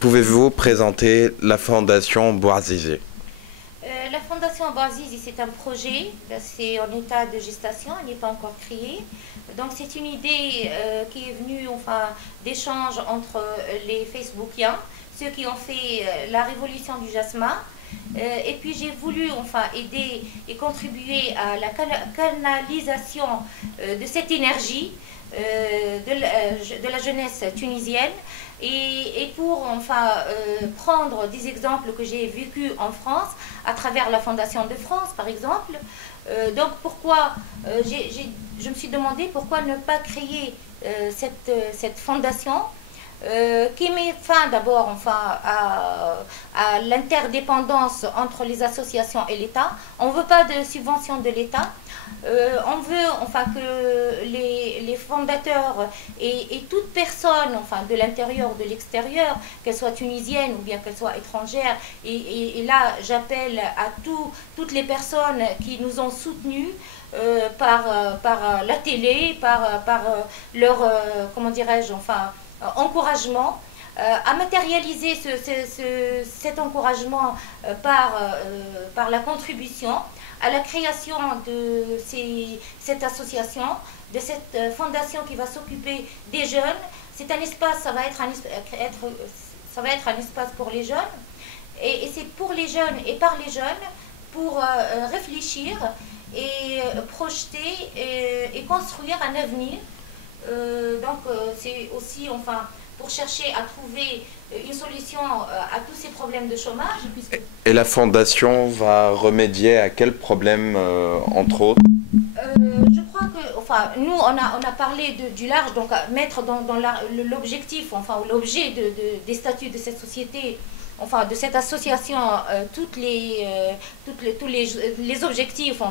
Pouvez-vous présenter la Fondation Bouazizi? La Fondation Bouazizi, c'est un projet, c'est en état de gestation, il n'est pas encore créé. Donc c'est une idée qui est venue d'échanges entre les Facebookiens, ceux qui ont fait la révolution du jasmin. Et puis j'ai voulu aider et contribuer à la canalisation de cette énergie de la jeunesse tunisienne et pour prendre des exemples que j'ai vécus en France à travers la Fondation de France par exemple. Donc pourquoi je me suis demandé pourquoi ne pas créer cette fondation qui met fin d'abord à l'interdépendance entre les associations et l'État. On ne veut pas de subvention de l'État. On veut que les fondateurs et toute personne de l'intérieur, de l'extérieur, qu'elle soit tunisienne ou bien qu'elle soit étrangère, et là j'appelle à toutes les personnes qui nous ont soutenus par la télé, par leur, comment dirais-je, encouragement, à matérialiser cet encouragement par la contribution à la création de cette association, de cette fondation qui va s'occuper des jeunes. C'est un espace, ça va être un espace pour les jeunes, et c'est pour les jeunes et par les jeunes pour réfléchir et projeter et construire un avenir. C'est aussi pour chercher à trouver une solution à tous ces problèmes de chômage. Et la Fondation va remédier à quel problème, entre autres? Je crois que, nous, on a parlé du large, donc mettre dans l'objectif, l'objet des statuts de cette société, de cette association, tous les objectifs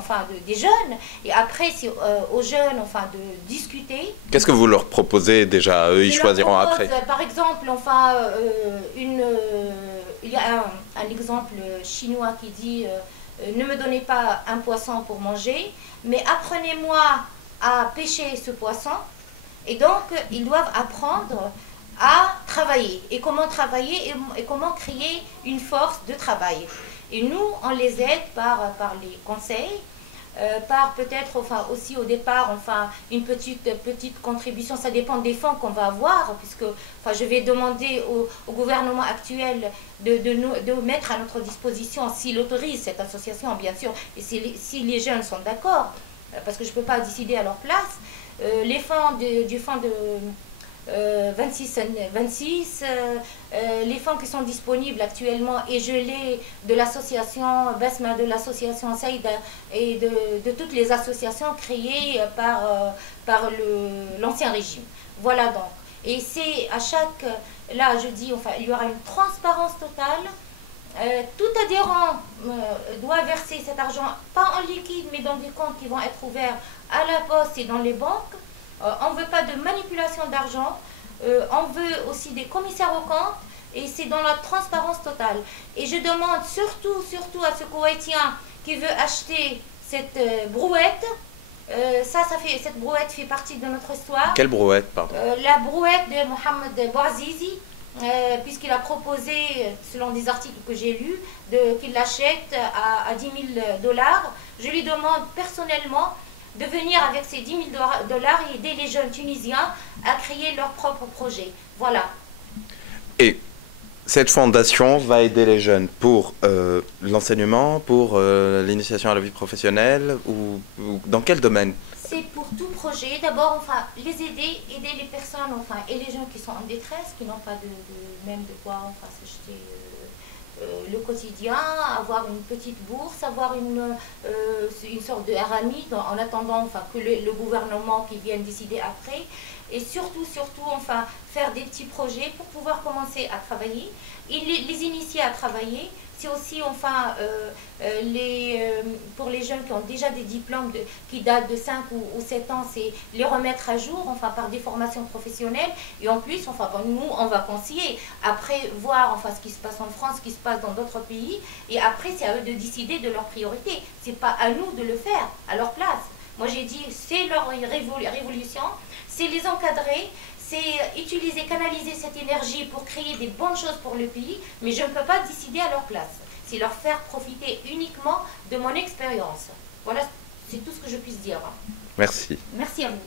des jeunes, et après c'est aux jeunes de discuter. Qu'est-ce que vous leur proposez déjà? Eux, ils choisiront après. Par exemple, il y a un exemple chinois qui dit ne me donnez pas un poisson pour manger, mais apprenez-moi à pêcher ce poisson. Et donc, ils doivent apprendre à travailler. Et comment travailler et comment créer une force de travail. Et nous, on les aide par les conseils, par peut-être aussi au départ une petite contribution. Ça dépend des fonds qu'on va avoir, puisque je vais demander au gouvernement actuel de mettre à notre disposition, s'il autorise cette association bien sûr, et si les jeunes sont d'accord, parce que je ne peux pas décider à leur place, les fonds du fonds de 26, les fonds qui sont disponibles actuellement et gelés de l'association Besma, de l'association Saïda et de toutes les associations créées par l'ancien régime. Voilà donc. Et c'est à chaque, là je dis, il y aura une transparence totale. Tout adhérent doit verser cet argent, pas en liquide, mais dans des comptes qui vont être ouverts à la poste et dans les banques. On ne veut pas de manipulation d'argent, on veut aussi des commissaires aux comptes, et c'est dans la transparence totale. Et je demande surtout à ce Koweïtien qui veut acheter cette brouette, cette brouette fait partie de notre histoire. Quelle brouette, pardon? La brouette de Mohamed Bouazizi, puisqu'il a proposé, selon des articles que j'ai lus, qu'il l'achète à 10 000 $. Je lui demande personnellement de venir avec ces 10 000 $ et aider les jeunes tunisiens à créer leur propre projet. Voilà. Et cette fondation va aider les jeunes pour l'enseignement, pour l'initiation à la vie professionnelle, ou dans quel domaine? C'est pour tout projet. D'abord, les aider les personnes, et les gens qui sont en détresse, qui n'ont pas même de quoi s'acheter le quotidien, avoir une petite bourse, avoir une sorte de RMI en attendant que le gouvernement qui vienne décider après, et surtout faire des petits projets pour pouvoir commencer à travailler et les initier à travailler. C'est aussi pour les jeunes qui ont déjà des diplômes qui datent de 5 ou 7 ans, c'est les remettre à jour par des formations professionnelles. Et en plus, nous, on va conseiller. Après, voir ce qui se passe en France, ce qui se passe dans d'autres pays. Et après, c'est à eux de décider de leurs priorités. Ce n'est pas à nous de le faire à leur place. Moi, j'ai dit, c'est leur révolution, c'est les encadrer, c'est utiliser, canaliser cette énergie pour créer des bonnes choses pour le pays, mais je ne peux pas décider à leur place. C'est leur faire profiter uniquement de mon expérience. Voilà, c'est tout ce que je puisse dire. Merci. Merci à vous.